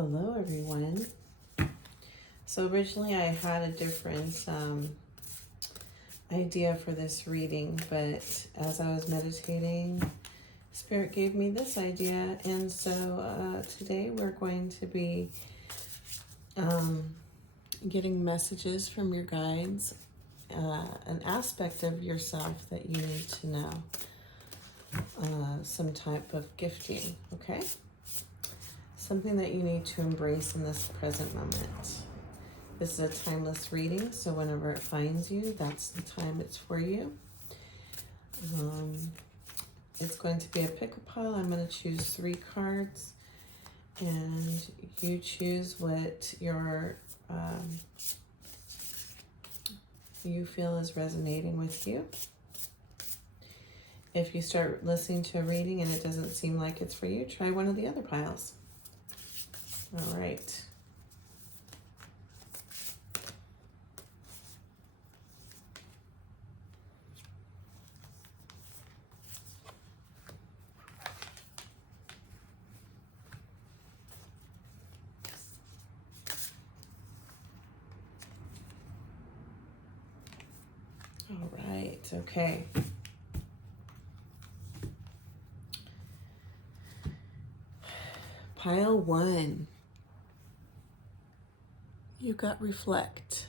Hello everyone. So originally I had a different idea for this reading, but as I was meditating, Spirit gave me this idea, and so today we're going to be getting messages from your guides, an aspect of yourself that you need to know, some type of gifting, okay? Something that you need to embrace in this present moment. This is a timeless reading, so whenever it finds you, that's the time it's for you. It's going to be a pick a pile. I'm going to choose 3 cards, and you choose what you feel is resonating with you. If you start listening to a reading and it doesn't seem like it's for you, try one of the other piles. All right. All right, okay. Pile 1. You got reflect.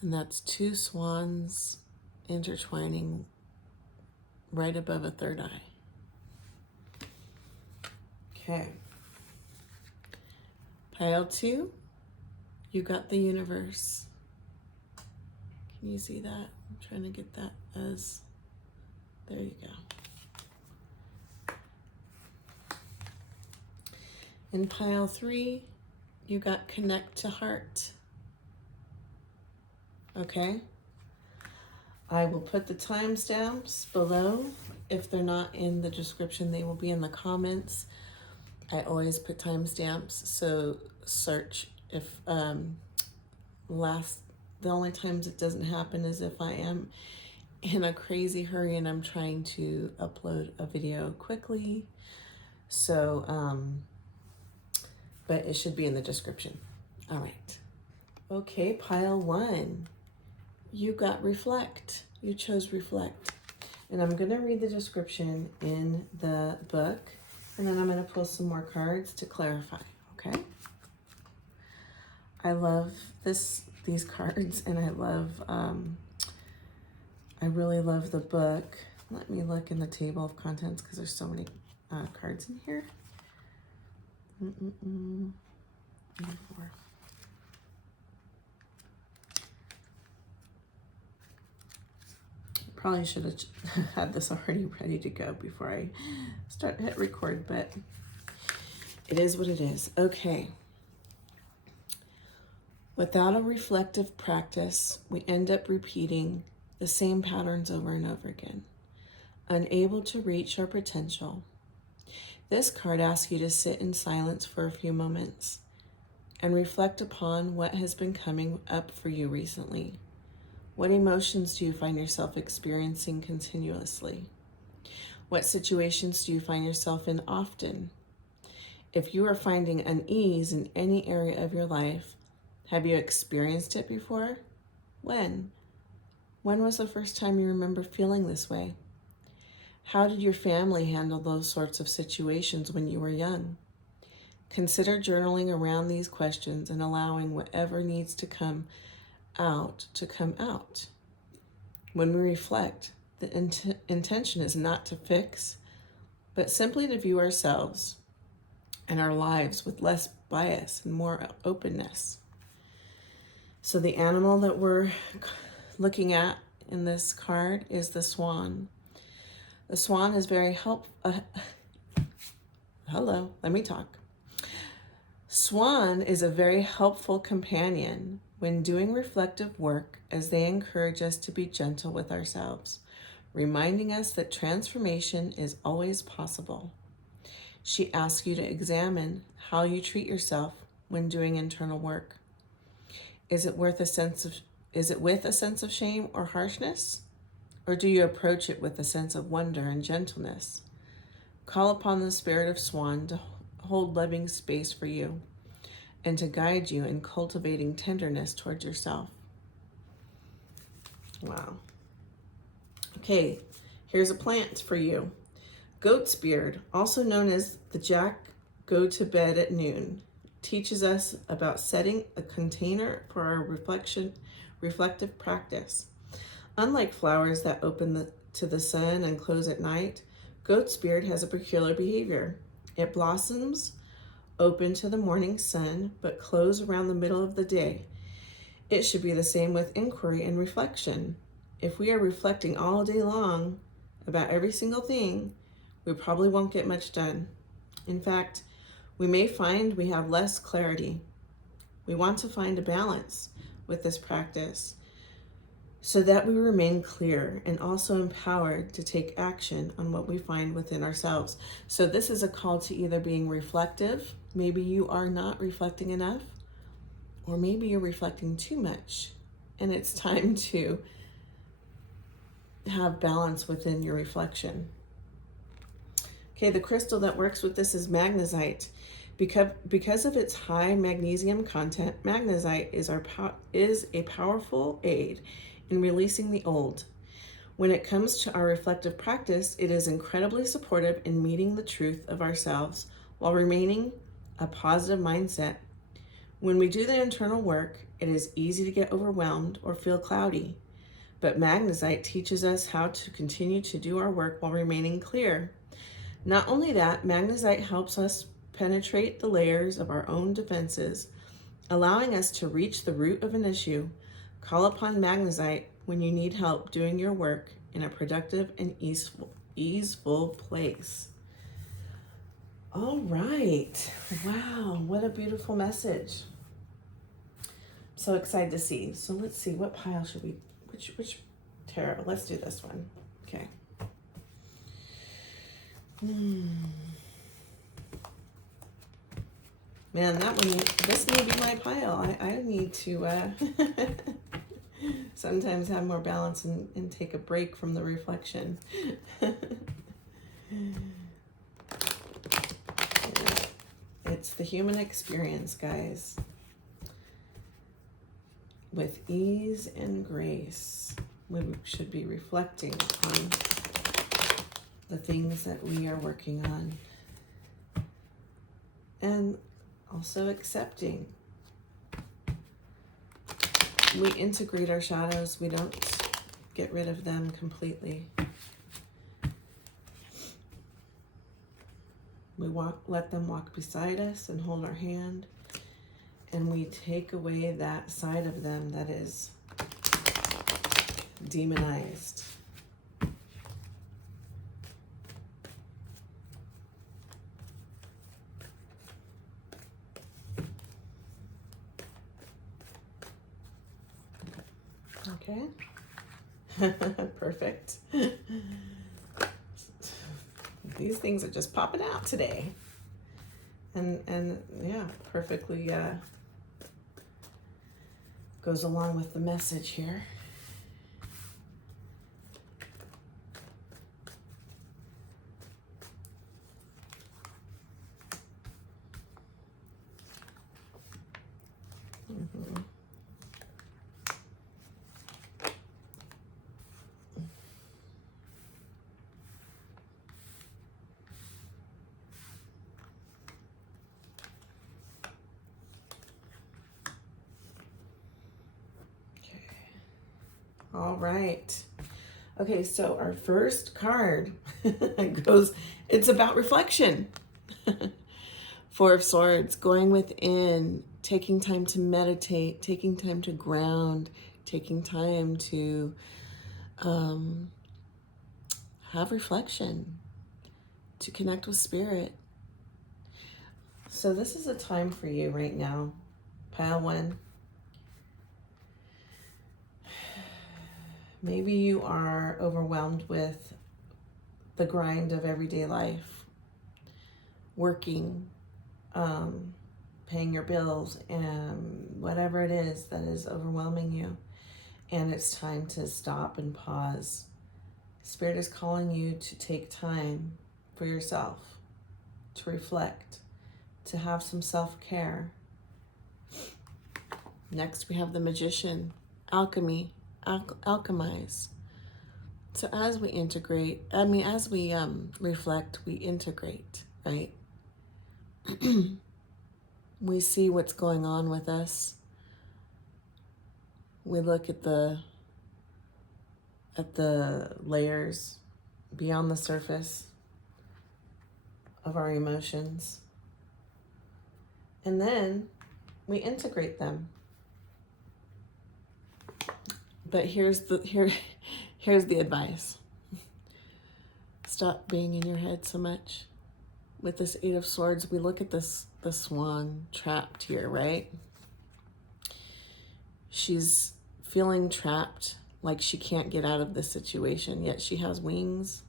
And that's 2 swans intertwining right above a third eye. Okay. Pile 2. You got the universe. Can you see that? I'm trying to get that as, there you go. In pile 3, you got connect to heart. Okay? I will put the timestamps below. If they're not in the description, they will be in the comments. I always put timestamps, so search if the only times it doesn't happen is if I am in a crazy hurry and I'm trying to upload a video quickly. So, but it should be in the description. All right. Okay, pile 1. You got reflect. You chose reflect. And I'm going to read the description in the book, and then I'm going to pull some more cards to clarify, okay? I love these cards, and I really love the book. Let me look in the table of contents because there's so many cards in here. Number 4. Probably should have had this already ready to go before I hit record, but it is what it is. Okay. Without a reflective practice, we end up repeating the same patterns over and over again, unable to reach our potential. This card asks you to sit in silence for a few moments and reflect upon what has been coming up for you recently. What emotions do you find yourself experiencing continuously? What situations do you find yourself in often? If you are finding unease in any area of your life, have you experienced it before? When? When was the first time you remember feeling this way? How did your family handle those sorts of situations when you were young? Consider journaling around these questions and allowing whatever needs to come out to come out. When we reflect, the intention is not to fix, but simply to view ourselves and our lives with less bias and more openness. So the animal that we're looking at in this card is the swan. The swan is very helpful. Hello, let me talk. Swan is a very helpful companion when doing reflective work, as they encourage us to be gentle with ourselves, reminding us that transformation is always possible. She asks you to examine how you treat yourself when doing internal work. Is it with a sense of shame or harshness? Or do you approach it with a sense of wonder and gentleness? Call upon the spirit of Swan to hold loving space for you and to guide you in cultivating tenderness towards yourself. Wow. Okay, here's a plant for you. Goat's beard, also known as the Jack Go to Bed at Noon, teaches us about setting a container for our reflective practice. Unlike flowers that open to the sun and close at night, goat's beard has a peculiar behavior. It blossoms open to the morning sun, but close around the middle of the day. It should be the same with inquiry and reflection. If we are reflecting all day long about every single thing, we probably won't get much done. In fact, we may find we have less clarity. We want to find a balance with this practice so that we remain clear and also empowered to take action on what we find within ourselves. So this is a call to either being reflective. Maybe you are not reflecting enough, or maybe you're reflecting too much, and it's time to have balance within your reflection. Okay, the crystal that works with this is magnesite. Because of its high magnesium content, magnesite is a powerful aid in releasing the old. When it comes to our reflective practice, it is incredibly supportive in meeting the truth of ourselves while remaining a positive mindset. When we do the internal work, it is easy to get overwhelmed or feel cloudy. But magnesite teaches us how to continue to do our work while remaining clear. Not only that, magnesite helps us penetrate the layers of our own defenses, allowing us to reach the root of an issue. Call upon magnesite when you need help doing your work in a productive and easeful place. All right. Wow, what a beautiful message. So excited to see. So let's see, what pile should we, which tarot? Let's do this one. Okay. Man, this may be my pile. I need to sometimes have more balance and take a break from the reflection. It's the human experience, guys. With ease and grace, we should be reflecting on the things that we are working on. And also accepting. We integrate our shadows. We don't get rid of them completely. We let them walk beside us and hold our hand. And we take away that side of them that is demonized. Okay. Perfect. These things are just popping out today. And yeah, perfectly goes along with the message here. All right. Okay, so our first card it's about reflection. Four of Swords, going within, taking time to meditate, taking time to ground, taking time to have reflection, to connect with spirit. So this is a time for you right now, pile one. Maybe you are overwhelmed with the grind of everyday life, working, paying your bills, and whatever it is that is overwhelming you. And it's time to stop and pause. Spirit is calling you to take time for yourself, to reflect, to have some self-care. Next, we have the Magician, alchemy, alchemize. So as we integrate, as we reflect, we integrate, right? We see what's going on with us. We look at the layers beyond the surface of our emotions. And then we integrate them. But here's the advice. Stop being in your head so much. With this Eight of Swords, we look at the swan trapped here, right? She's feeling trapped, like she can't get out of this situation, yet she has wings.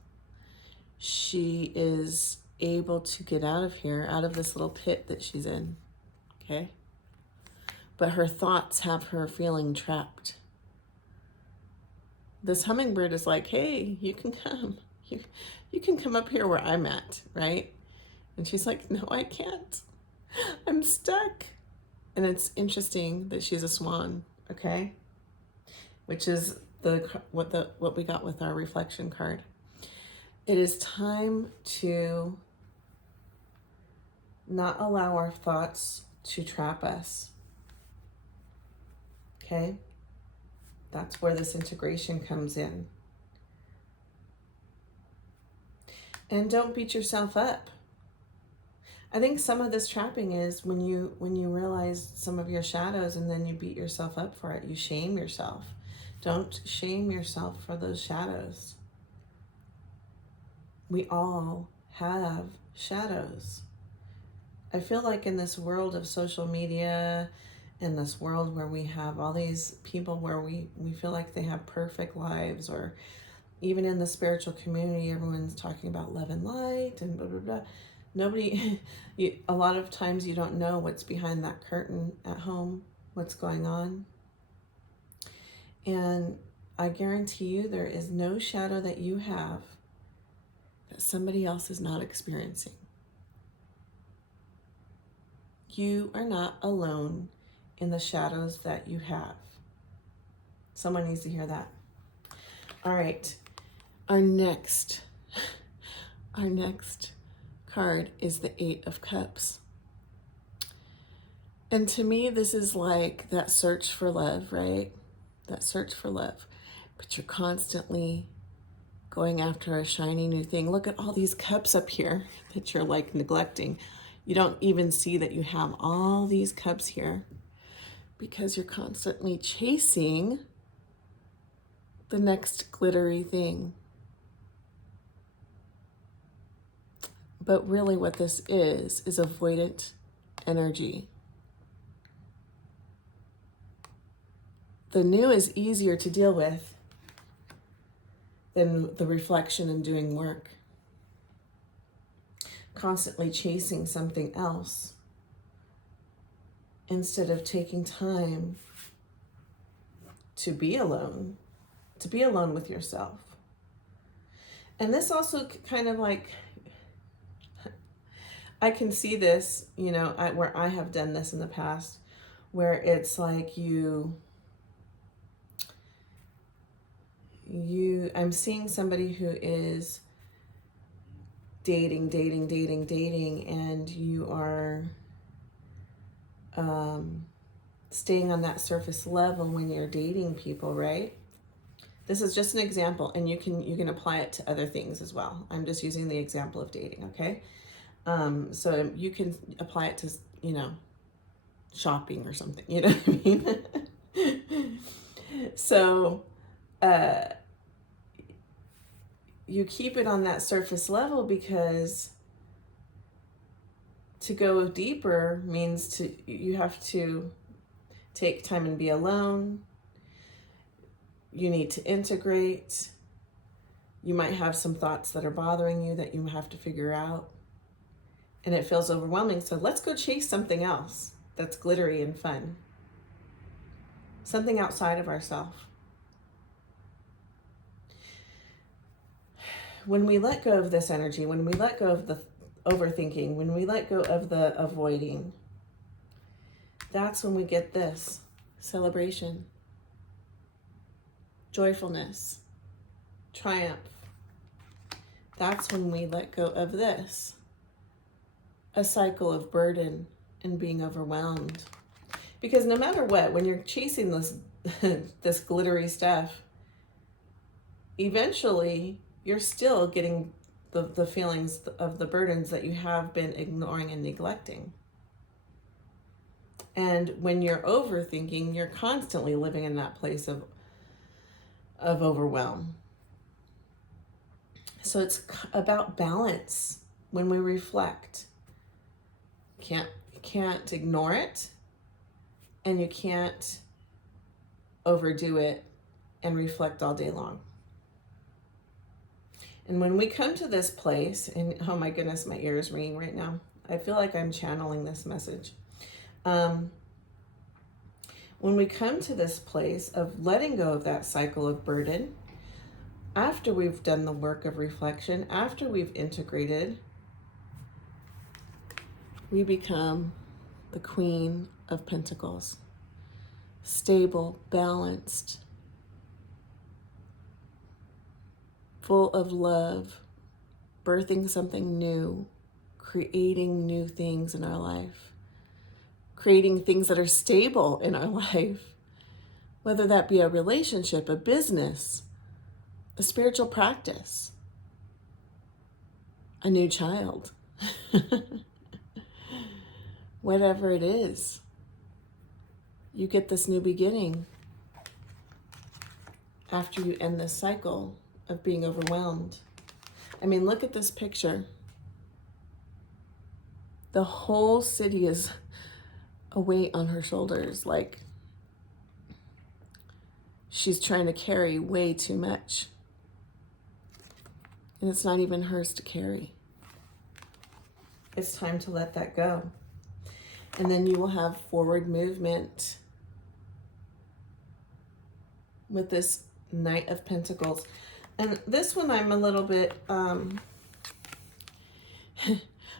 She is able to get out of here, out of this little pit that she's in, okay? But her thoughts have her feeling trapped. This hummingbird is like, hey, you can come. You can come up here where I'm at, right? And she's like, no, I can't. I'm stuck. And it's interesting that she's a swan, okay? Which is what we got with our reflection card. It is time to not allow our thoughts to trap us, okay? That's where this integration comes in. And don't beat yourself up. I think some of this trapping is when you realize some of your shadows and then you beat yourself up for it. You shame yourself. Don't shame yourself for those shadows. We all have shadows. I feel like in this world of social media, in this world where we have all these people where we feel like they have perfect lives, or even in the spiritual community, everyone's talking about love and light and blah, blah, blah. Nobody, a lot of times you don't know what's behind that curtain at home, what's going on. And I guarantee you there is no shadow that you have that somebody else is not experiencing. You are not alone in the shadows that you have. Someone needs to hear that. All right, our next card is the Eight of Cups. And to me, this is like that search for love, right? That search for love. But you're constantly going after a shiny new thing. Look at all these cups up here that you're like neglecting. You don't even see that you have all these cups here because you're constantly chasing the next glittery thing. But really what this is avoidant energy. The new is easier to deal with than the reflection and doing work. Constantly chasing something else instead of taking time to be alone with yourself. And this also kind of like, I can see this, where I have done this in the past, where it's like I'm seeing somebody who is dating, and you are staying on that surface level when you're dating people, right? This is just an example, and you can apply it to other things as well. I'm just using the example of dating, okay? So you can apply it to, shopping or something, you know what I mean? So, you keep it on that surface level because to go deeper means you have to take time and be alone. You need to integrate. You might have some thoughts that are bothering you that you have to figure out. And it feels overwhelming. So let's go chase something else that's glittery and fun. Something outside of ourselves. when we let go of this energy, when we let go of the overthinking, when we let go of the avoiding, that's when we get this celebration, joyfulness, triumph. That's when we let go of this, a cycle of burden and being overwhelmed. Because no matter what, when you're chasing this this glittery stuff, eventually you're still getting the feelings of the burdens that you have been ignoring and neglecting. And when you're overthinking, you're constantly living in that place of overwhelm. So it's about balance when we reflect. You can't ignore it, and you can't overdo it and reflect all day long. And when we come to this place, and oh my goodness, my ear is ringing right now. I feel like I'm channeling this message. When we come to this place of letting go of that cycle of burden, after we've done the work of reflection, after we've integrated, we become the Queen of Pentacles. Stable, balanced, full of love, birthing something new, creating new things in our life, creating things that are stable in our life, whether that be a relationship, a business, a spiritual practice, a new child, whatever it is. You get this new beginning after you end this cycle of being overwhelmed. I mean, look at this picture. The whole city is a weight on her shoulders, like she's trying to carry way too much. And it's not even hers to carry. It's time to let that go. And then you will have forward movement with this Knight of Pentacles. And this one I'm a little bit,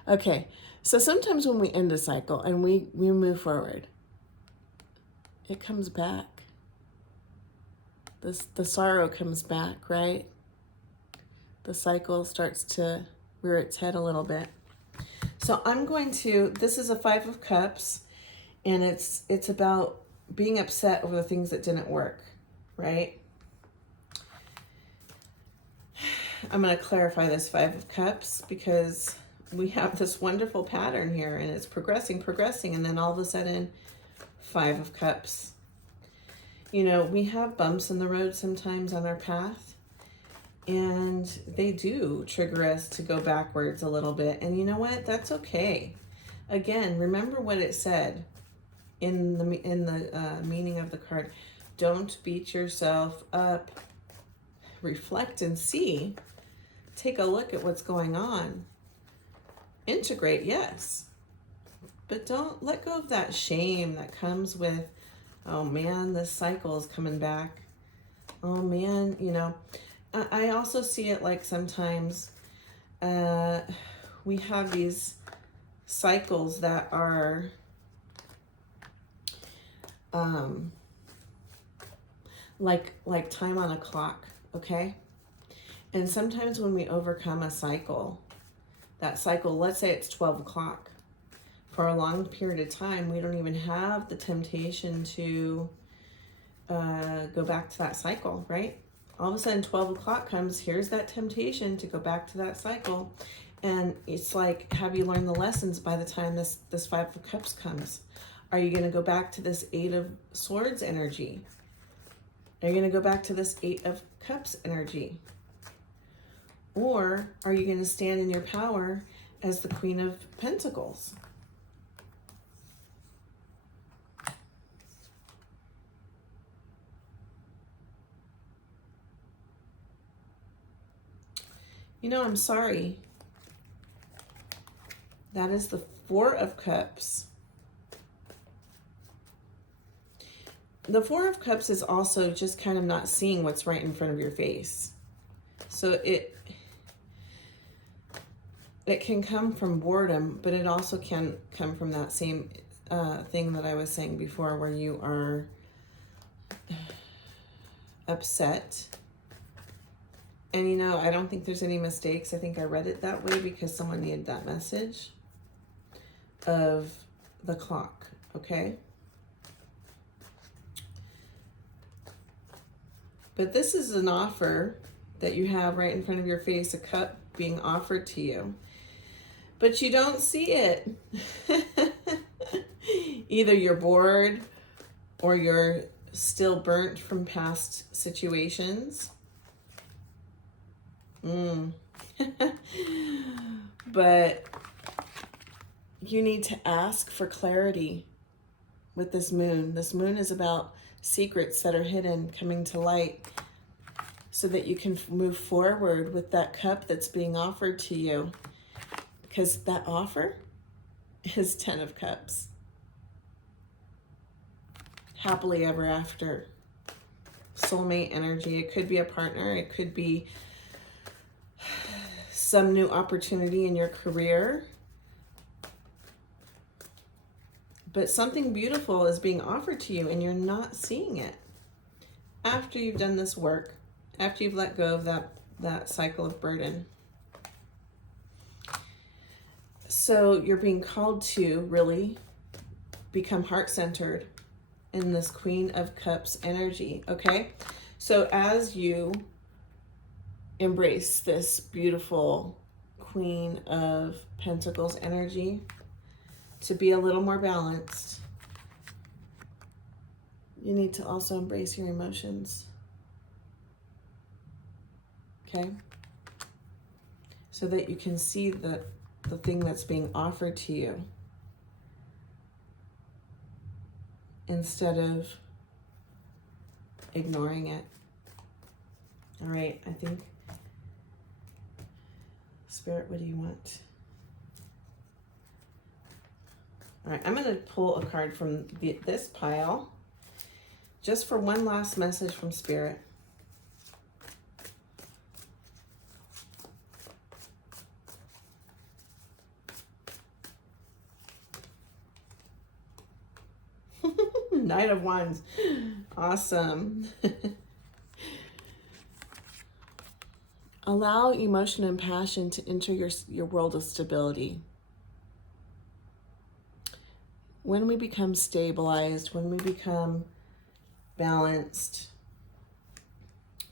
okay. So sometimes when we end a cycle and we move forward, it comes back. The sorrow comes back, right? The cycle starts to rear its head a little bit. So I'm going to, this is a 5 of Cups, and it's about being upset over the things that didn't work, right? I'm going to clarify this 5 of Cups because we have this wonderful pattern here, and it's progressing, and then all of a sudden, 5 of Cups. You know, we have bumps in the road sometimes on our path, and they do trigger us to go backwards a little bit. And you know what? That's okay. Again, remember what it said in the meaning of the card. Don't beat yourself up. Reflect and see. Take a look at what's going on. Integrate, yes. But don't let go of that shame that comes with, oh man, this cycle is coming back. Oh man, you know. I also see it like sometimes we have these cycles that are like time on a clock, okay? And sometimes when we overcome a cycle, that cycle, let's say it's 12 o'clock, for a long period of time, we don't even have the temptation to go back to that cycle, right? All of a sudden 12 o'clock comes, here's that temptation to go back to that cycle. And it's like, have you learned the lessons by the time this 5 of Cups comes? Are you going to go back to this 8 of Swords energy? Are you going to go back to this 8 of Cups energy? Or are you going to stand in your power as the Queen of Pentacles? You know, I'm sorry. That is the 4 of Cups. The 4 of Cups is also just kind of not seeing what's right in front of your face. So it can come from boredom, but it also can come from that same thing that I was saying before, where you are upset. And you know, I don't think there's any mistakes. I think I read it that way because someone needed that message of the clock, okay? But this is an offer that you have right in front of your face, a cup being offered to you. But you don't see it. Either you're bored or you're still burnt from past situations. But you need to ask for clarity with this moon. This moon is about secrets that are hidden coming to light so that you can move forward with that cup that's being offered to you. Because that offer is 10 of Cups. Happily ever after. Soulmate energy. It could be a partner. It could be some new opportunity in your career. But something beautiful is being offered to you and you're not seeing it. After you've done this work, after you've let go of that cycle of burden. So you're being called to really become heart-centered in this Queen of Cups energy, okay? So as you embrace this beautiful Queen of Pentacles energy, to be a little more balanced, you need to also embrace your emotions, okay? So that you can see the thing that's being offered to you instead of ignoring it. All right, I think, Spirit, what do you want? All right, I'm going to pull a card from this pile just for one last message from Spirit. Knight of Wands. Awesome. Allow emotion and passion to enter your world of stability. When we become stabilized, when we become balanced,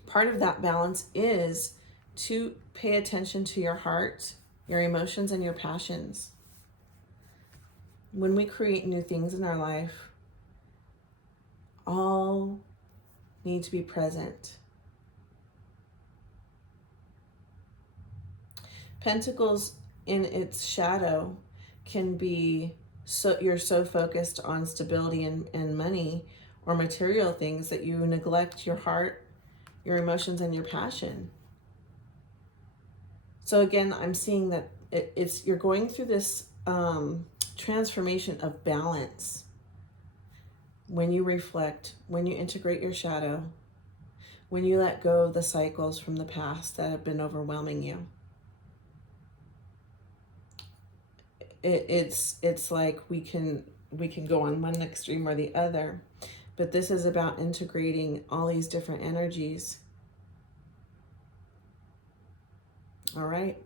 part of that balance is to pay attention to your heart, your emotions, and your passions. When we create new things in our life, all need to be present. Pentacles in its shadow can be you're so focused on stability and money or material things that you neglect your heart, your emotions, and your passion. So again, I'm seeing that you're going through this transformation of balance. When you reflect, when you integrate your shadow, when you let go of the cycles from the past that have been overwhelming you. It's like we can go on one extreme or the other, but this is about integrating all these different energies. All right,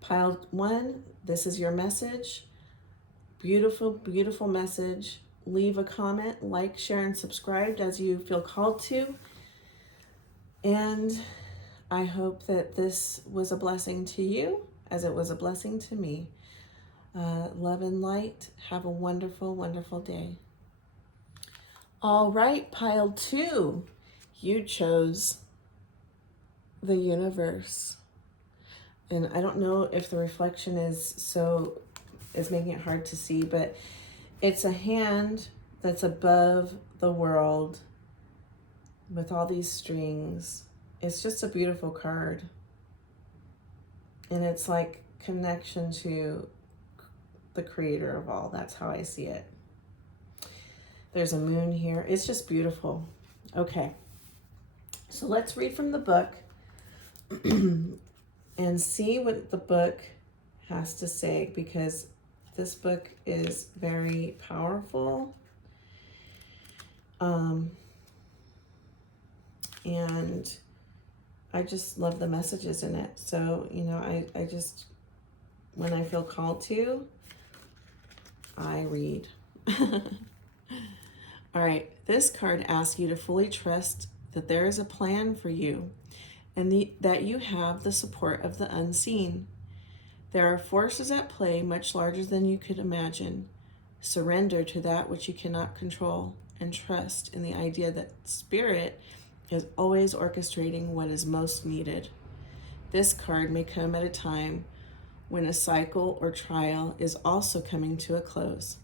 pile 1, this is your message. Beautiful, beautiful message. Leave a comment, like, share, and subscribe as you feel called to. And I hope that this was a blessing to you as it was a blessing to me. Love and light. Have a wonderful, wonderful day. All right, pile 2. You chose the universe. And I don't know if the reflection is making it hard to see, but it's a hand that's above the world with all these strings. It's just a beautiful card. And it's like connection to the creator of all. That's how I see it. There's a moon here. It's just beautiful. Okay. So let's read from the book and see what the book has to say, because this book is very powerful. And I just love the messages in it. So, you know, I just, when I feel called to, I read. All right, this card asks you to fully trust that there is a plan for you and that you have the support of the unseen. There are forces at play much larger than you could imagine. Surrender to that which you cannot control and trust in the idea that Spirit is always orchestrating what is most needed. This card may come at a time when a cycle or trial is also coming to a close.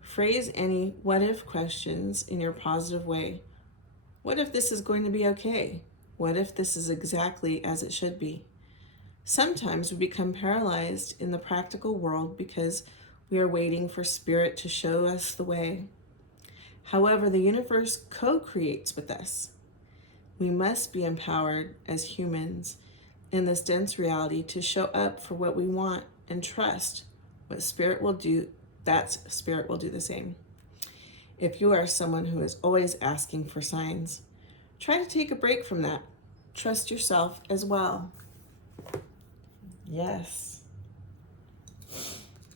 Phrase any what-if questions in your positive way. What if this is going to be okay? What if this is exactly as it should be? Sometimes we become paralyzed in the practical world because we are waiting for Spirit to show us the way. However, the universe co-creates with us. We must be empowered as humans in this dense reality to show up for what we want and trust what Spirit will do. That Spirit will do the same. If you are someone who is always asking for signs, try to take a break from that. Trust yourself as well. Yes.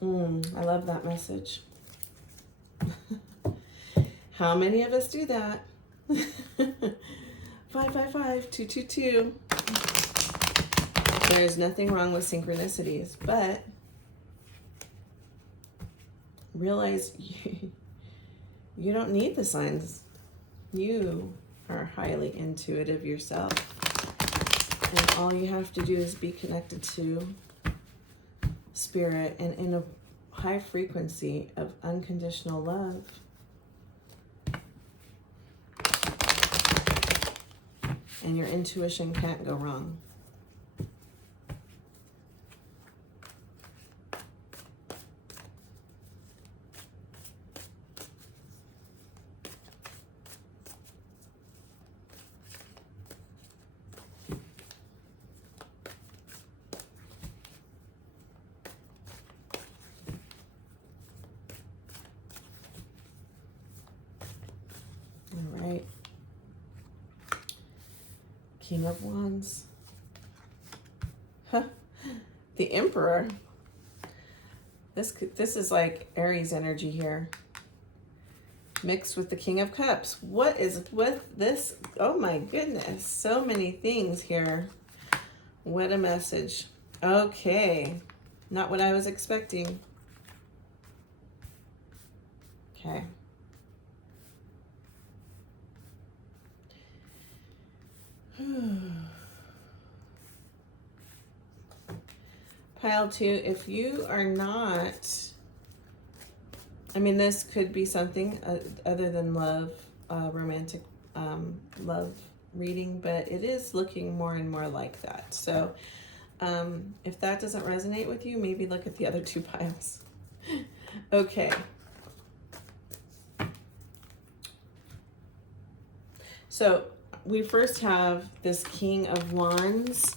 I love that message. How many of us do that? 555-222. There is nothing wrong with synchronicities, but realize you don't need the signs. You are highly intuitive yourself. And all you have to do is be connected to Spirit and in a high frequency of unconditional love. And your intuition can't go wrong. All right. King of Wands. Huh. The Emperor. This is like Aries energy here, mixed with the King of Cups. What is with this? Oh my goodness, so many things here. What a message. Okay, not what I was expecting. Okay. Pile 2, if you are not, I mean, this could be something other than love, romantic love reading, but it is looking more and more like that. So if that doesn't resonate with you, maybe look at the other 2 piles. Okay. So we first have this King of Wands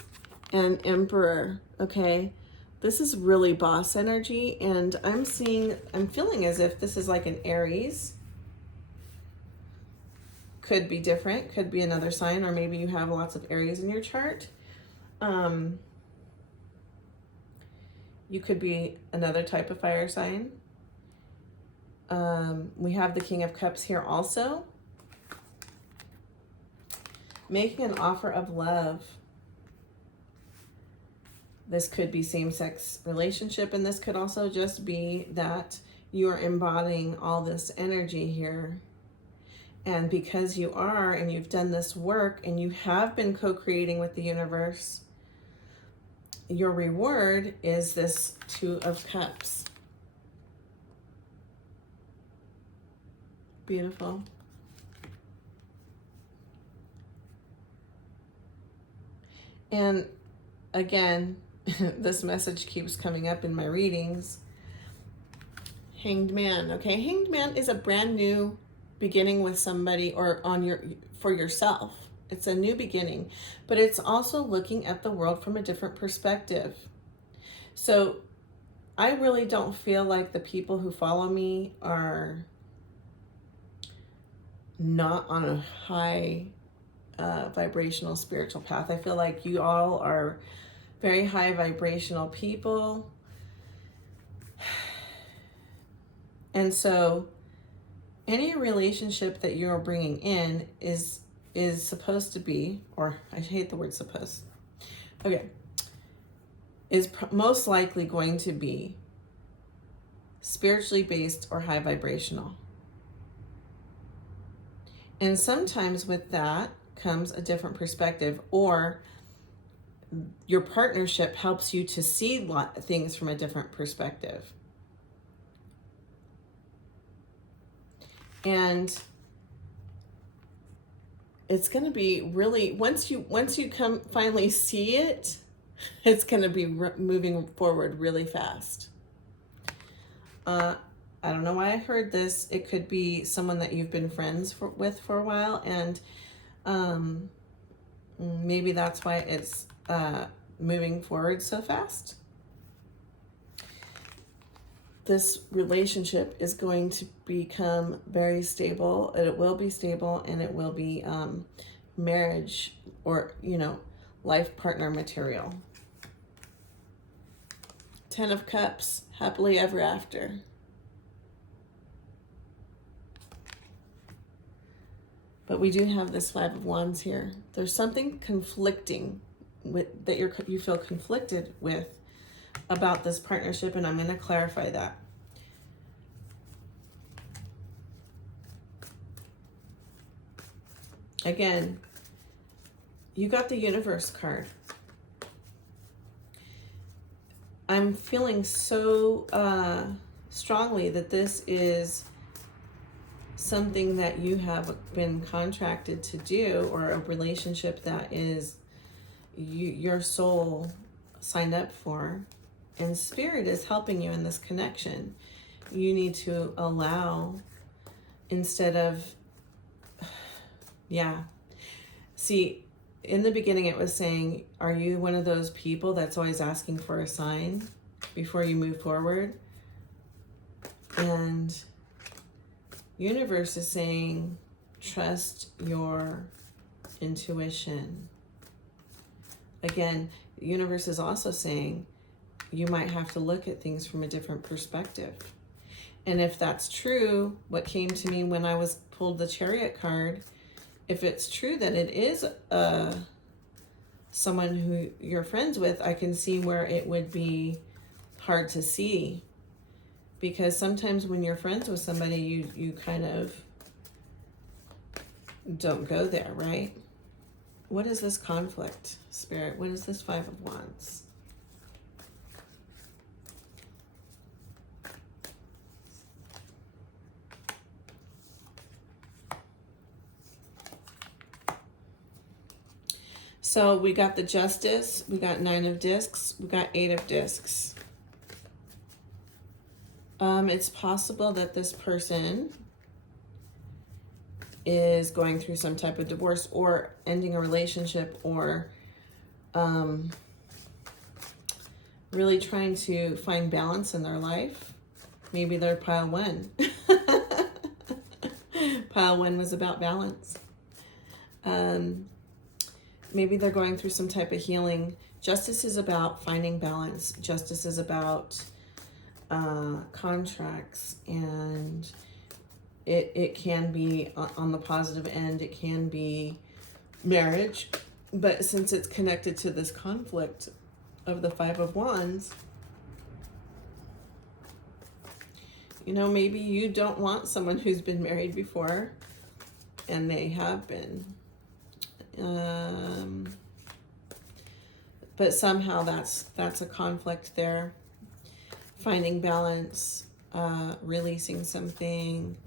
and Emperor, okay? This is really boss energy, and I'm feeling as if this is like an Aries. Could be different, could be another sign, or maybe you have lots of Aries in your chart. You could be another type of fire sign. We have the King of Cups here also. Making an offer of love. This could be same-sex relationship, and this could also just be that you are embodying all this energy here. And because you are, and you've done this work, and you have been co-creating with the universe, your reward is this 2 of Cups. Beautiful. And again, this message keeps coming up in my readings. Hanged Man, okay? Hanged Man is a brand new beginning with somebody, or for yourself. It's a new beginning, but it's also looking at the world from a different perspective. So I really don't feel like the people who follow me are not on a high vibrational spiritual path. I feel like you all are very high vibrational people. And so any relationship that you're bringing in is supposed to be, or I hate the word supposed, okay, is most likely going to be spiritually based or high vibrational. And sometimes with that comes a different perspective, or your partnership helps you to see things from a different perspective. And it's going to be really, once you come finally see it, it's going to be moving forward really fast. I don't know why I heard this. It could be someone that you've been friends with for a while, and maybe that's why it's moving forward so fast. This relationship is going to become very stable. It will be stable, and it will be marriage or, life partner material. 10 of Cups, happily ever after. But we do have this 5 of Wands here. There's something conflicting with that you feel conflicted with about this partnership, and I'm going to clarify that. Again, you got the Universe card. I'm feeling so strongly that this is something that you have been contracted to do, or a relationship that is your soul signed up for, and Spirit is helping you in this connection. You need to allow, instead of, see, in the beginning it was saying, are you one of those people that's always asking for a sign before you move forward? And Universe is saying, trust your intuition. Again, the Universe is also saying you might have to look at things from a different perspective. And if that's true, what came to me when I was pulled the Chariot card, if it's true that it is someone who you're friends with, I can see where it would be hard to see. Because sometimes when you're friends with somebody, you kind of don't go there, right? What is this conflict, Spirit? What is this 5 of Wands? So we got the Justice, we got 9 of Discs, we got 8 of Discs. It's possible that this person is going through some type of divorce, or ending a relationship, or really trying to find balance in their life. Maybe they're pile 1. Pile 1 was about balance. Maybe they're going through some type of healing. Justice is about finding balance. Justice is about contracts, and it can be on the positive end, it can be marriage, but since it's connected to this conflict of the 5 of Wands, maybe you don't want someone who's been married before, and they have been, but somehow that's a conflict there. Finding balance, releasing something.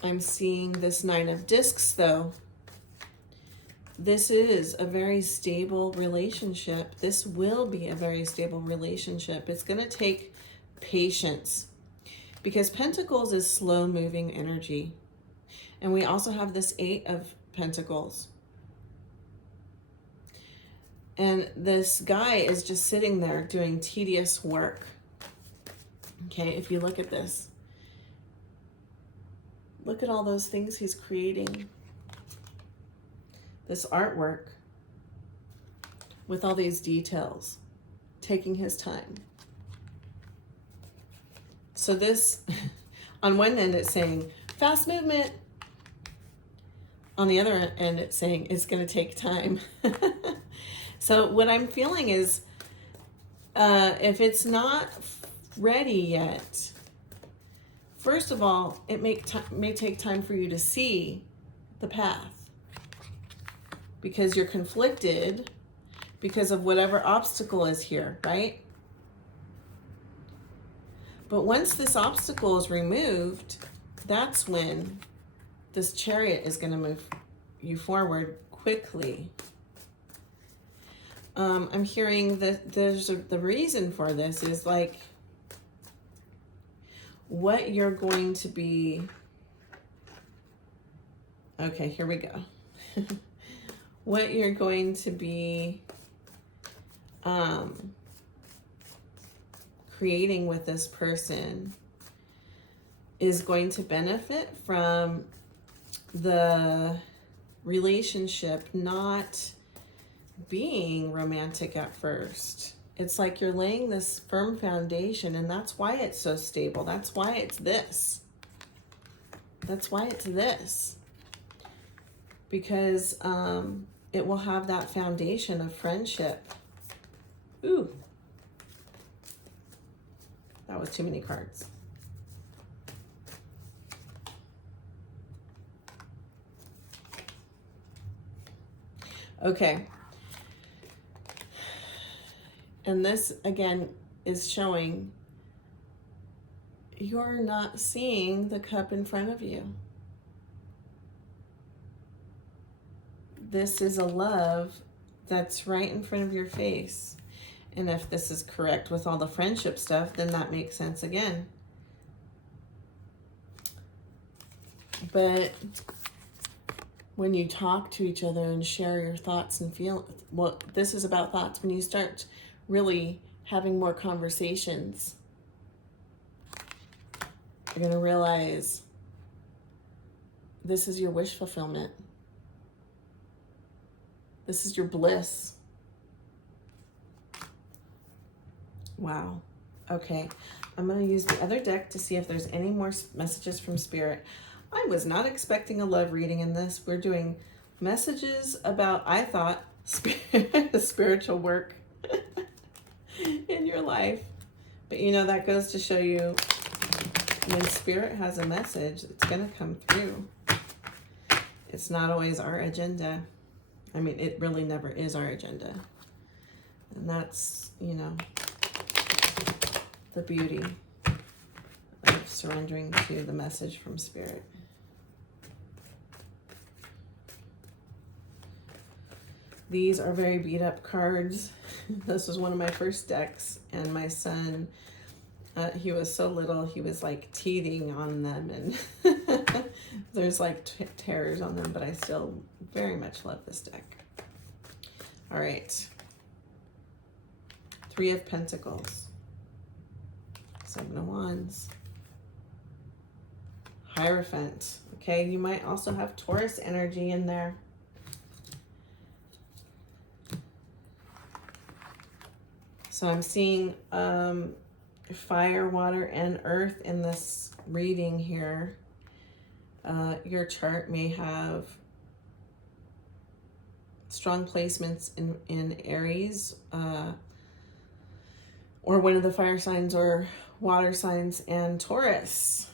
I'm seeing this 9 of Discs, though. This is a very stable relationship. This will be a very stable relationship. It's going to take patience, because Pentacles is slow-moving energy. And we also have this 8 of Pentacles. And this guy is just sitting there doing tedious work. Okay, if you look at this, look at all those things he's creating. This artwork with all these details, taking his time. So this, on one end it's saying fast movement. On the other end it's saying it's going to take time. So what I'm feeling is if it's not ready yet, first of all, it may take time for you to see the path because you're conflicted because of whatever obstacle is here, right? But once this obstacle is removed, that's when this chariot is going to move you forward quickly. I'm hearing that the reason for this is like what you're going to be. Okay, here we go. What you're going to be creating with this person is going to benefit from the relationship not being romantic at first. It's like you're laying this firm foundation, and that's why it's so stable. That's why it's this. That's why it's this. Because it will have that foundation of friendship. Ooh. That was too many cards. Okay. And this, again, is showing you're not seeing the cup in front of you. This is a love that's right in front of your face. And if this is correct with all the friendship stuff, then that makes sense again. But when you talk to each other and share your thoughts and feel, well, this is about thoughts. When you start really having more conversations, you're going to realize this is your wish fulfillment. This is your bliss. Wow. Okay. I'm going to use the other deck to see if there's any more messages from Spirit. I was not expecting a love reading in this. We're doing messages about, I thought, spiritual work in your life. But you know, that goes to show you when Spirit has a message, it's going to come through. It's not always our agenda. I mean, it really never is our agenda. And that's, you know, the beauty of surrendering to the message from Spirit. These are very beat up cards. This was one of my first decks, and my son, he was so little, he was like teething on them, and there's like tears on them, but I still very much love this deck. All right. 3 of Pentacles. 7 of Wands. Hierophant. Okay, you might also have Taurus energy in there. So I'm seeing fire, water, and earth in this reading here. Your chart may have strong placements in Aries, or one of the fire signs or water signs, and Taurus.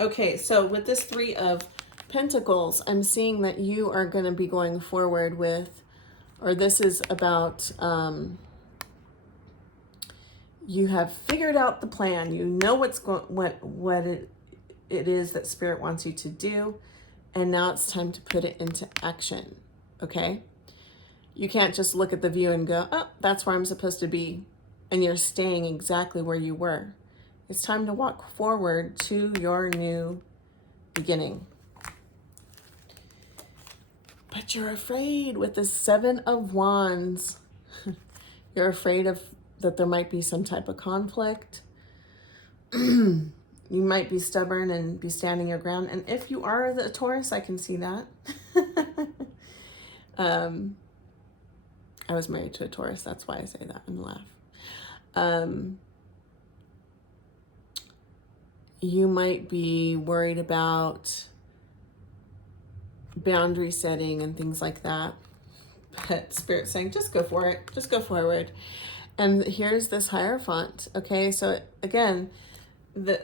Okay, so with this 3 of Pentacles, I'm seeing that you are going to be going forward with, or this is about, you have figured out the plan. You know what it is that Spirit wants you to do, and now it's time to put it into action. Okay? You can't just look at the view and go, oh, that's where I'm supposed to be, and you're staying exactly where you were. It's time to walk forward to your new beginning. But you're afraid with the 7 of Wands. You're afraid of that there might be some type of conflict. You might be stubborn and be standing your ground. And if you are the Taurus, I can see that. I was married to a Taurus. That's why I say that and laugh. You might be worried about boundary setting and things like that. But Spirit's saying, just go for it. Just go forward. And here's this Hierophant. Okay, so again, that's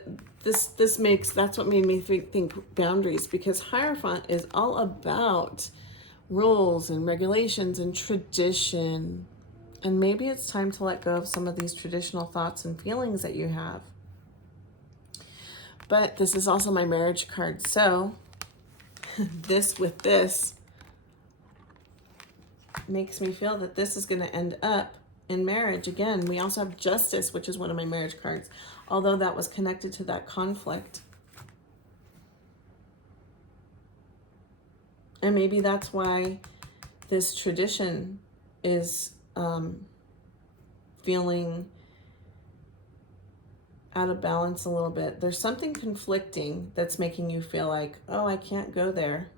what made me think boundaries, because Hierophant is all about rules and regulations and tradition. And maybe it's time to let go of some of these traditional thoughts and feelings that you have. But this is also my marriage card. So this makes me feel that this is going to end up in marriage. Again, we also have Justice, which is one of my marriage cards, although that was connected to that conflict. And maybe that's why this tradition is feeling out of balance a little bit. There's something conflicting that's making you feel like, oh, I can't go there.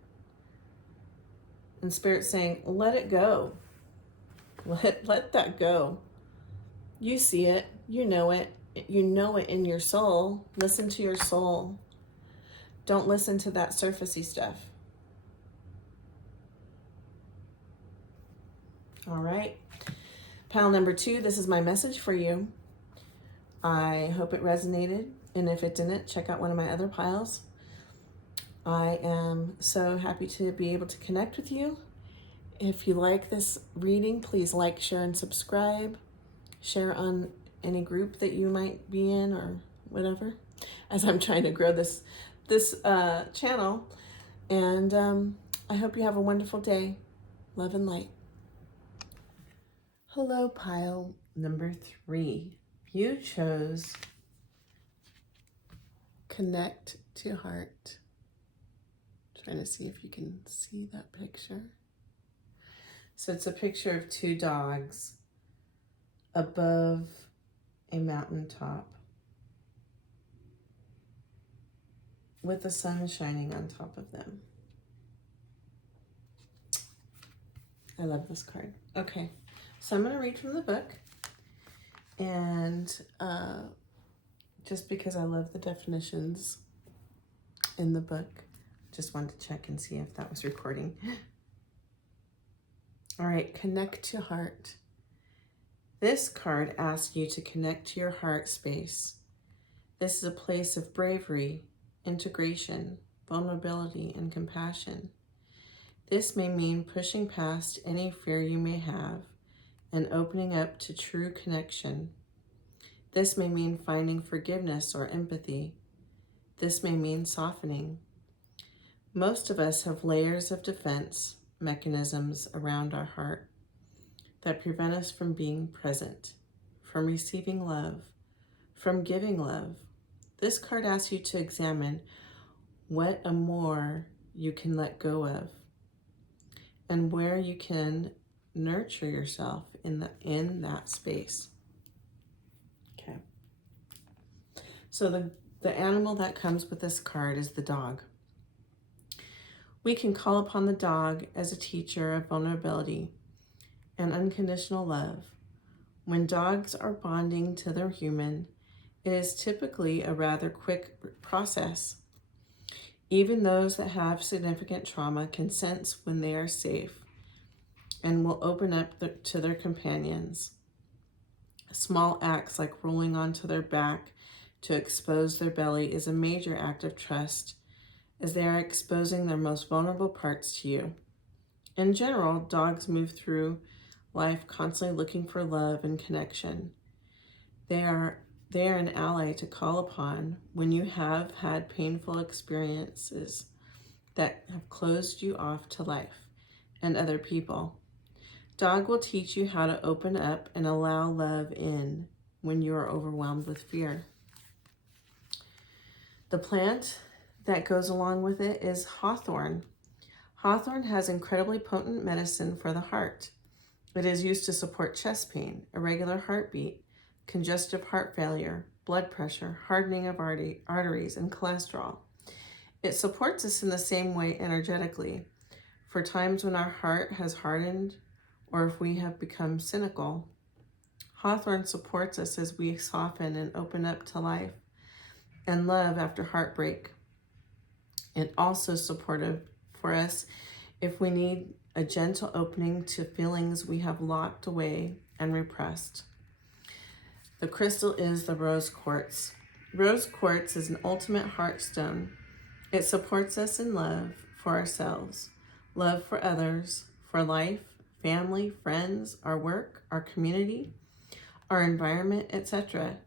And Spirit's saying, let it go. Let that go. You see it. You know it. You know it in your soul. Listen to your soul. Don't listen to that surfacey stuff. All right. Pile number 2, this is my message for you. I hope it resonated. And if it didn't, check out one of my other piles. I am so happy to be able to connect with you. If you like this reading, please like, share, and subscribe. Share on any group that you might be in or whatever, as I'm trying to grow this channel. And I hope you have a wonderful day. Love and light. Hello, pile number 3. You chose Connect to Heart. Trying to see if you can see that picture. So it's a picture of 2 dogs above a mountaintop with the sun shining on top of them. I love this card. Okay, so I'm going to read from the book. And just because I love the definitions in the book, just wanted to check and see if that was recording. All right, Connect to Heart. This card asks you to connect to your heart space. This is a place of bravery, integration, vulnerability, and compassion. This may mean pushing past any fear you may have and opening up to true connection. This may mean finding forgiveness or empathy. This may mean softening. Most of us have layers of defense mechanisms around our heart that prevent us from being present, from receiving love, from giving love. This card asks you to examine what more you can let go of and where you can nurture yourself in that space. Okay. So the animal that comes with this card is the dog. We can call upon the dog as a teacher of vulnerability and unconditional love. When dogs are bonding to their human, it is typically a rather quick process. Even those that have significant trauma can sense when they are safe and will open up to their companions. Small acts like rolling onto their back to expose their belly is a major act of trust, as they are exposing their most vulnerable parts to you. In general, dogs move through life constantly looking for love and connection. They are an ally to call upon when you have had painful experiences that have closed you off to life and other people. Dog will teach you how to open up and allow love in when you are overwhelmed with fear. The plant that goes along with it is hawthorn. Hawthorn has incredibly potent medicine for the heart. It is used to support chest pain, irregular heartbeat, congestive heart failure, blood pressure, hardening of arteries, and cholesterol. It supports us in the same way energetically for times when our heart has hardened or if we have become cynical. Hawthorn supports us as we soften and open up to life and love after heartbreak. It also supportive for us if we need a gentle opening to feelings we have locked away and repressed. The crystal is the rose quartz. Rose quartz is an ultimate heart stone. It supports us in love for ourselves, love for others, for life, family, friends, our work, our community, our environment, etc.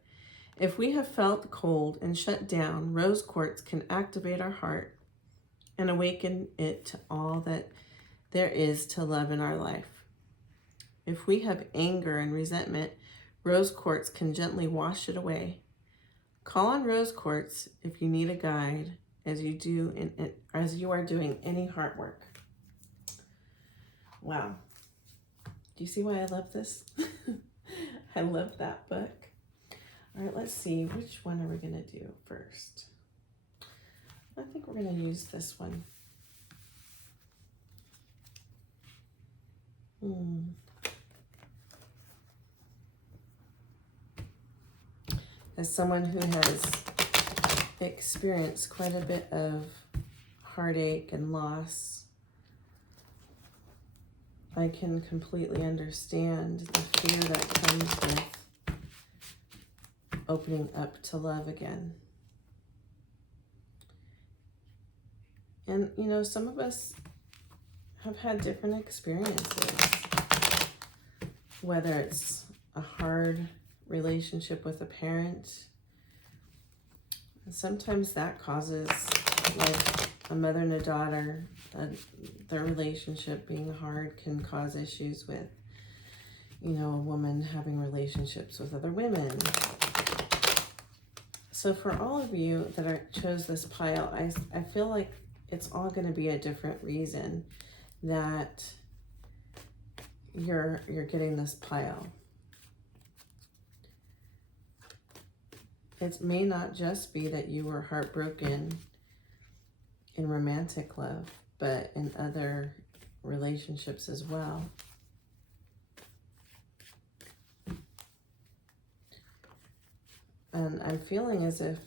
If we have felt cold and shut down, rose quartz can activate our heart and awaken it to all that there is to love in our life. If we have anger and resentment, rose quartz can gently wash it away. Call on rose quartz if you need a guide as you are doing any heart work. Wow. Do you see why I love this? I love that book. All right, let's see. Which one are we going to do first? I think we're going to use this one. As someone who has experienced quite a bit of heartache and loss, I can completely understand the fear that comes with opening up to love again. And, you know, some of us have had different experiences, whether it's a hard relationship with a parent. And sometimes that causes, like a mother and a daughter, their relationship being hard can cause issues with, you know, a woman having relationships with other women. So for all of you that chose this pile, I feel like it's all going to be a different reason that you're getting this pile. It may not just be that you were heartbroken in romantic love, but in other relationships as well. And I'm feeling as if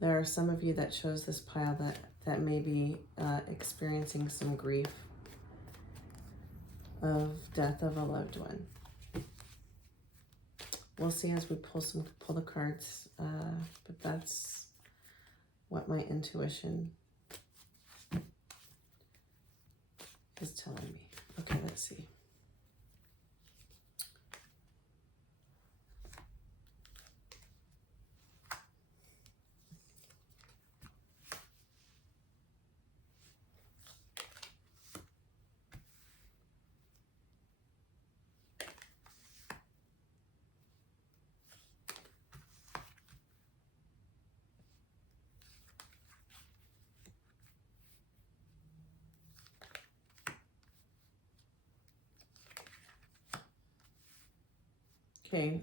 there are some of you that chose this pile that may be experiencing some grief of death of a loved one. We'll see as we pull the cards, but that's what my intuition is telling me. Okay, let's see. Okay,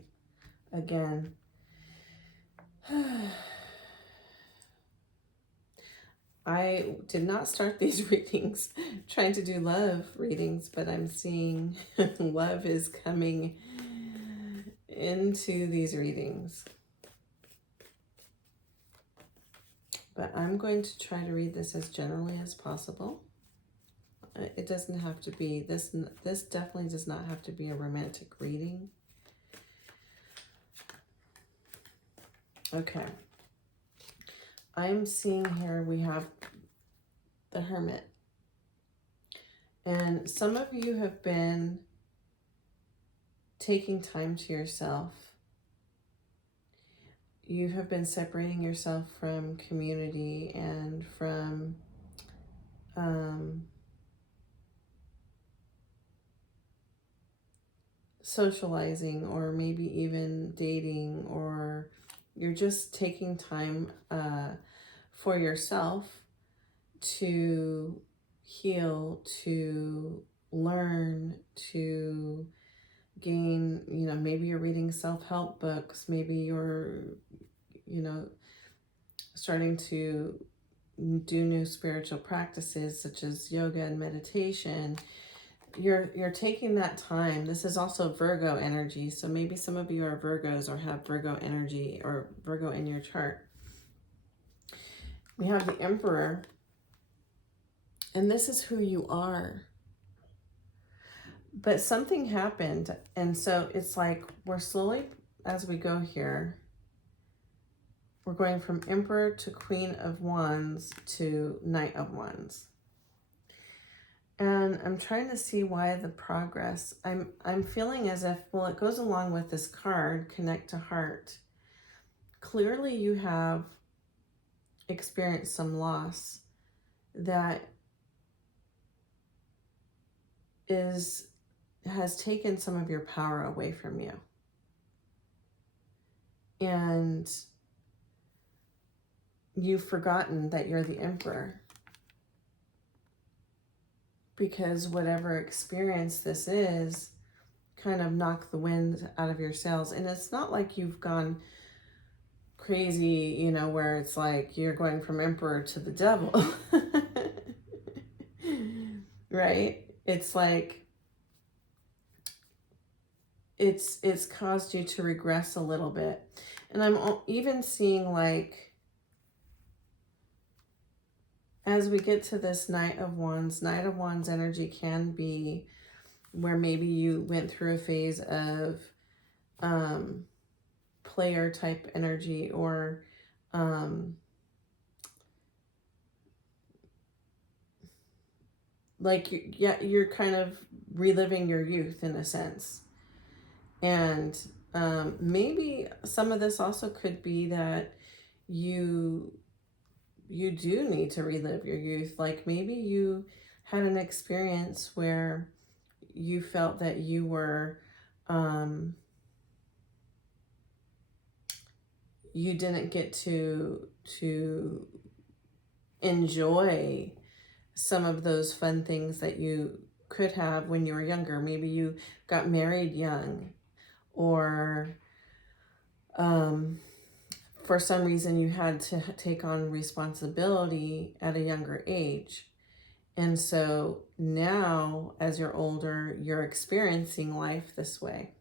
again, I did not start these readings trying to do love readings, but I'm seeing love is coming into these readings. But I'm going to try to read this as generally as possible. It doesn't have to be, this definitely does not have to be a romantic reading. Okay. I'm seeing here we have the Hermit. And some of you have been taking time to yourself. You have been separating yourself from community and from socializing, or maybe even dating, or you're just taking time for yourself to heal, to learn, to gain, maybe you're reading self-help books, maybe you're, starting to do new spiritual practices such as yoga and meditation. You're taking that time. This is also Virgo energy, so maybe some of you are Virgos or have Virgo energy or Virgo in your chart. We have the Emperor, and this is who you are. But something happened, and so it's like we're slowly, as we go here, we're going from Emperor to Queen of Wands to Knight of Wands. And I'm trying to see why the progress. I'm feeling as if, well, it goes along with this card, Connect to Heart. Clearly you have experienced some loss that has taken some of your power away from you. And you've forgotten that you're the Emperor. Because whatever experience this is kind of knocked the wind out of your sails. And it's not like you've gone crazy, where it's like you're going from Emperor to the devil. Right? It's like it's caused you to regress a little bit. And I'm even seeing, like, as we get to this Knight of Wands energy can be where maybe you went through a phase of player type energy, or like you're kind of reliving your youth in a sense. And maybe some of this also could be that you do need to relive your youth. Like maybe you had an experience where you felt that you were you didn't get to enjoy some of those fun things that you could have when you were younger. Maybe you got married young, or for some reason you had to take on responsibility at a younger age. And so now, as you're older, you're experiencing life this way.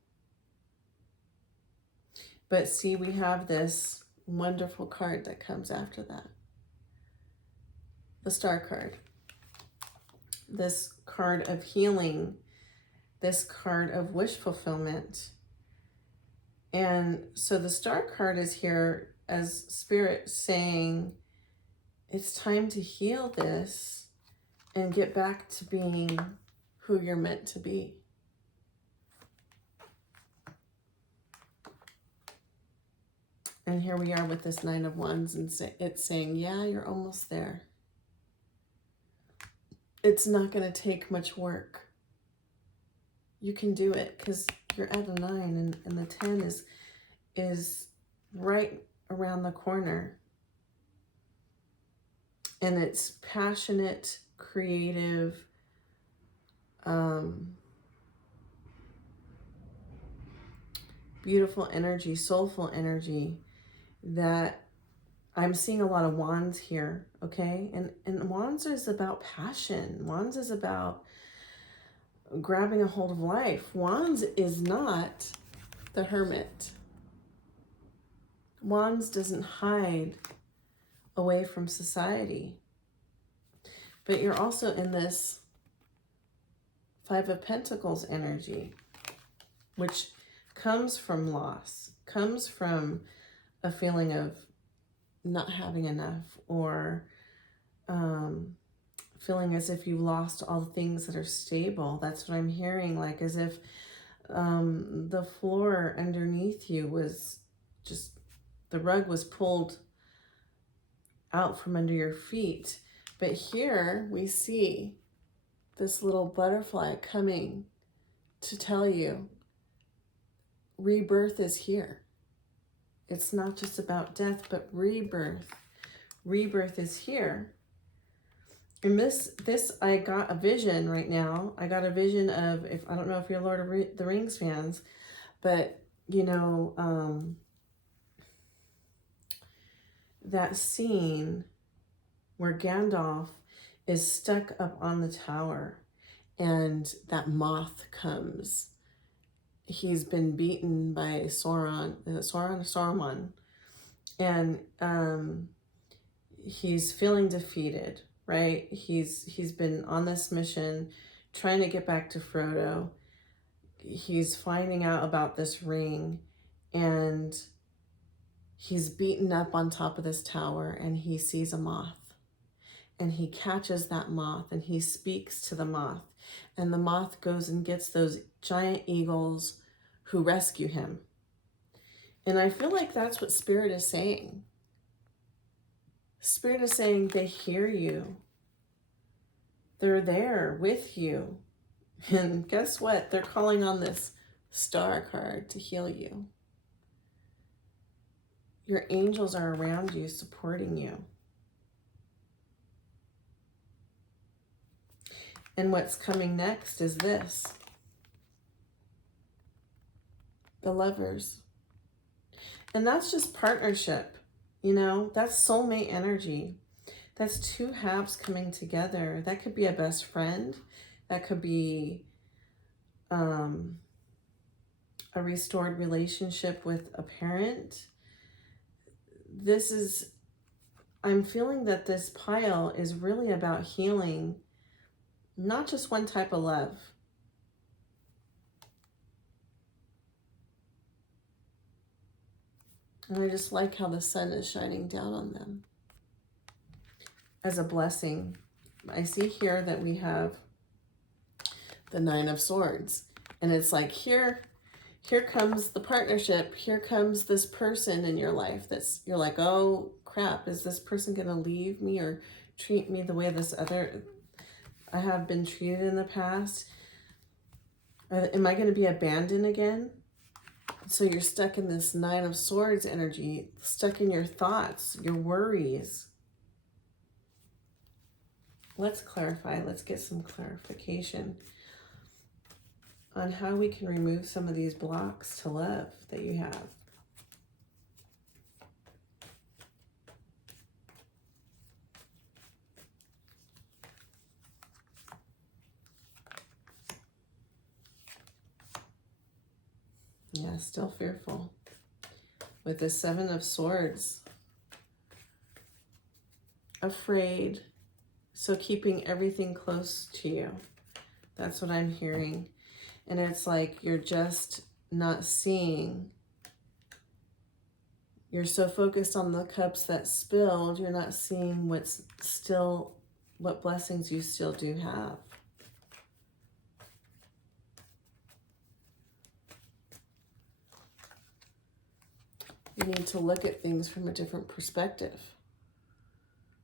But see, we have this wonderful card that comes after that. The Star card. This card of healing. This card of wish fulfillment. And so the Star card is here as Spirit saying, it's time to heal this and get back to being who you're meant to be. And here we are with this Nine of Wands, and it's saying, yeah, you're almost there. It's not going to take much work. You can do it because you're at a 9, and the 10 is right around the corner. And it's passionate, creative, beautiful energy, soulful energy that I'm seeing a lot of wands here, okay? And wands is about passion. Wands is about grabbing a hold of life. Wands is not the Hermit. Wands doesn't hide away from society. But you're also in this Five of Pentacles energy, which comes from loss, comes from a feeling of not having enough, or feeling as if you lost all the things that are stable. That's what I'm hearing, like as if the floor underneath you was just, the rug was pulled out from under your feet. But here we see this little butterfly coming to tell you rebirth is here. It's not just about death, but rebirth. Rebirth is here. And this, I got a vision right now. I got a vision of, if I don't know if you're Lord of the Rings fans, but you know, that scene where Gandalf is stuck up on the tower and that moth comes. He's been beaten by Sauron, Saruman, and he's feeling defeated, right? He's been on this mission trying to get back to Frodo. He's finding out about this ring, and he's beaten up on top of this tower, and he sees a moth, and he catches that moth, and he speaks to the moth, and the moth goes and gets those giant eagles who rescue him. And I feel like that's what Spirit is saying. Spirit is saying they hear you. They're there with you. And guess what? They're calling on this star card to heal you. Your angels are around you, supporting you. And what's coming next is this. The Lovers. And that's just partnership. You know, that's soulmate energy. That's two halves coming together. That could be a best friend. That could be a restored relationship with a parent. I'm feeling that this pile is really about healing, not just one type of love. And I just like how the sun is shining down on them as a blessing. I see here that we have the Nine of Swords. And it's like, here comes the partnership. Here comes this person in your life that's, you're like, oh crap, is this person going to leave me or treat me the way I have been treated in the past? Am I going to be abandoned again? So you're stuck in this Nine of Swords energy, stuck in your thoughts, your worries. Let's clarify. Let's get some clarification on how we can remove some of these blocks to love that you have. Yeah, still fearful. With the Seven of Swords. Afraid. So keeping everything close to you. That's what I'm hearing. And it's like you're just not seeing. You're so focused on the cups that spilled, you're not seeing what blessings you still do have. You need to look at things from a different perspective,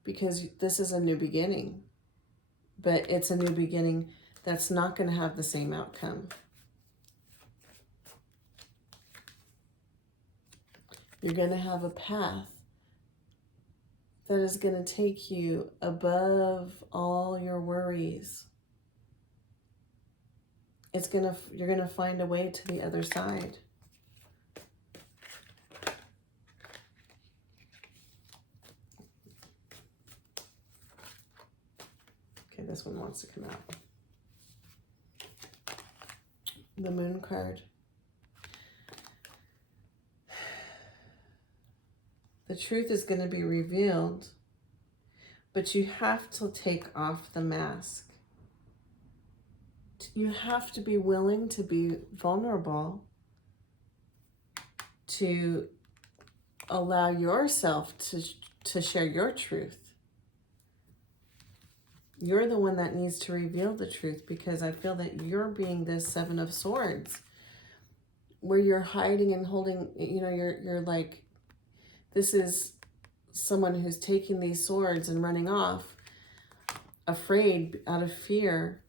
because this is a new beginning, but it's a new beginning that's not going to have the same outcome. You're going to have a path that is going to take you above all your worries. You're going to find a way to the other side. Okay, this one wants to come out. The Moon card. The truth is going to be revealed, but you have to take off the mask. You have to be willing to be vulnerable, to allow yourself to share your truth. You're the one that needs to reveal the truth, because I feel that you're being this Seven of Swords, where you're hiding and holding, you're like, this is someone who's taking these swords and running off, afraid, out of fear.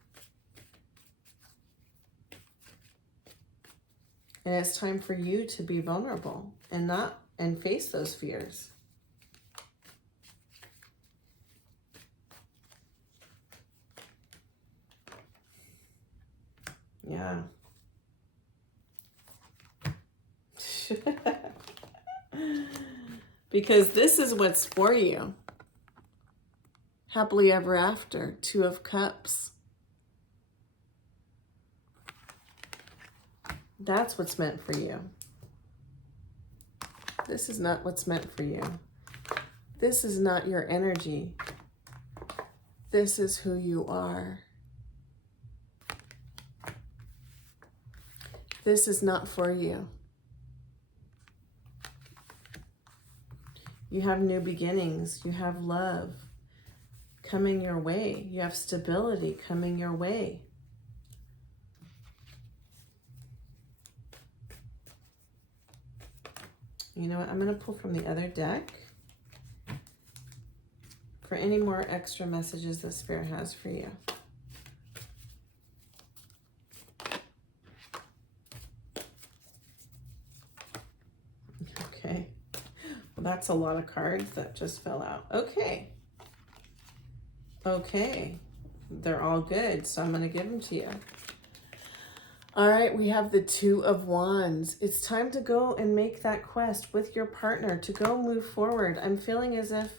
And it's time for you to be vulnerable and face those fears. Yeah. Because this is what's for you. Happily ever after, 2 of Cups. That's what's meant for you. This is not what's meant for you. This is not your energy. This is who you are. This is not for you. You have new beginnings. You have love coming your way. You have stability coming your way. You know what? I'm going to pull from the other deck for any more extra messages the Spirit has for you. Okay. Well, that's a lot of cards that just fell out. Okay. Okay. They're all good, so I'm going to give them to you. All right, we have the 2 of Wands. It's time to go and make that quest with your partner, to go move forward. I'm feeling as if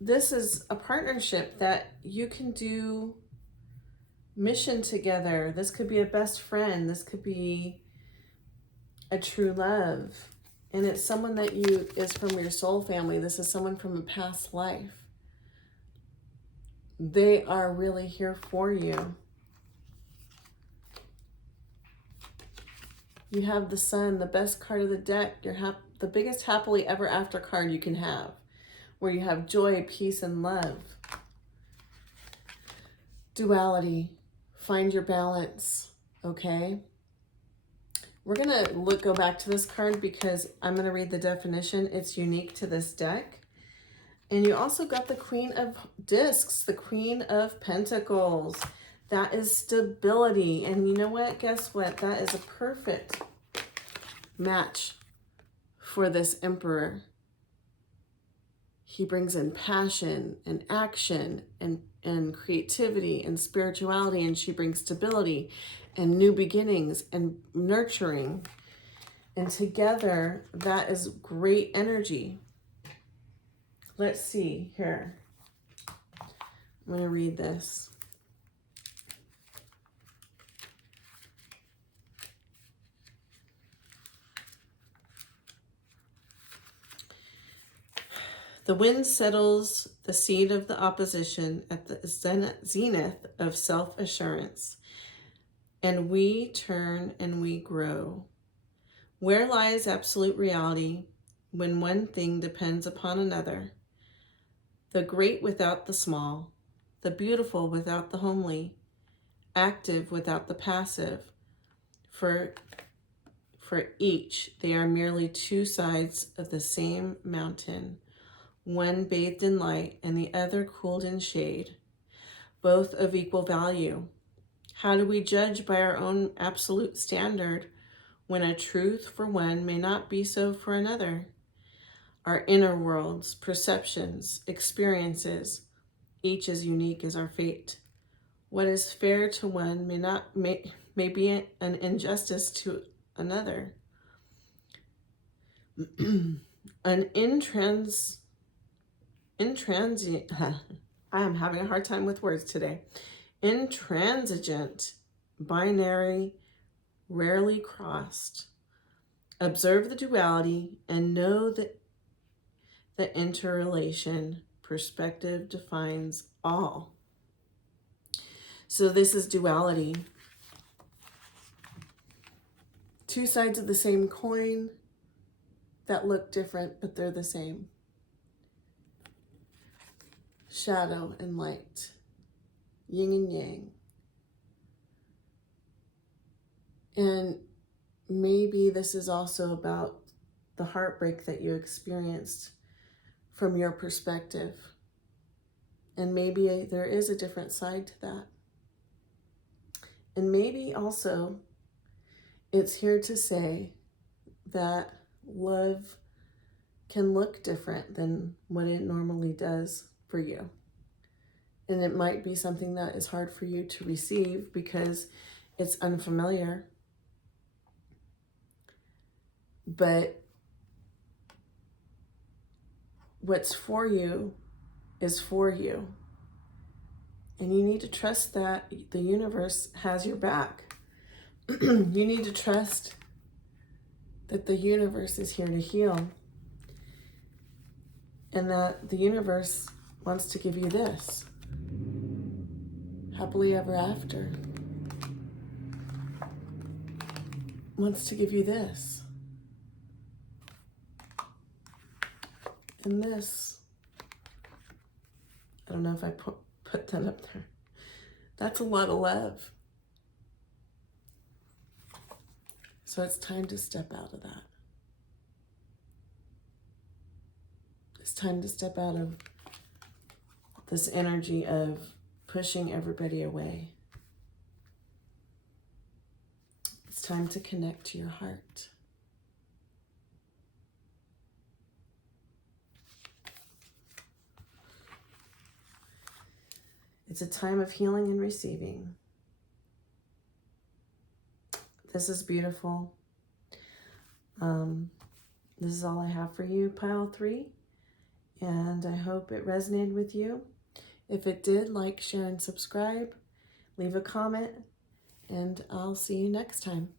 this is a partnership that you can do mission together. This could be a best friend. This could be a true love. And it's someone that is from your soul family. This is someone from a past life. They are really here for you. You have the Sun, the best card of the deck. The biggest happily ever after card you can have, where you have joy, peace, and love. Duality. Find your balance, okay? We're going to go back to this card because I'm going to read the definition. It's unique to this deck. And you also got the Queen of Discs, the Queen of Pentacles. That is stability. And you know what? Guess what? That is a perfect match for this Emperor. He brings in passion and action and creativity and spirituality, and she brings stability and new beginnings and nurturing. And together, that is great energy. Let's see here. I'm going to read this. The wind settles the seed of the opposition at the zenith of self-assurance, and we turn and we grow. Where lies absolute reality when one thing depends upon another? The great without the small, the beautiful without the homely, active without the passive. For each, they are merely 2 sides of the same mountain, one bathed in light and the other cooled in shade, both of equal value. How do we judge by our own absolute standard when a truth for one may not be so for another? Our inner worlds, perceptions, experiences, each as unique as our fate. What is fair to one may be an injustice to another. An intransient, I am having a hard time with words today. Intransigent, binary, rarely crossed. Observe the duality and know that the interrelation. Perspective defines all. So this is duality. 2 sides of the same coin that look different, but they're the same. Shadow and light, yin and yang. And maybe this is also about the heartbreak that you experienced from your perspective. And maybe there is a different side to that. And maybe also it's here to say that love can look different than what it normally does for you. And it might be something that is hard for you to receive because It's unfamiliar, but what's for you is for you. And you need to trust that the universe has your back. You need to trust that the universe is here to heal, and that the universe wants to give you this. Happily ever after. Wants to give you this. And this. I don't know if I put that up there. That's a lot of love. So it's time to step out of that. It's time to step out of this energy of pushing everybody away. It's time to connect to your heart. It's a time of healing and receiving. This is beautiful. This is all I have for you, Pile 3. And I hope it resonated with you. If it did, like, share, and subscribe. Leave a comment. And I'll see you next time.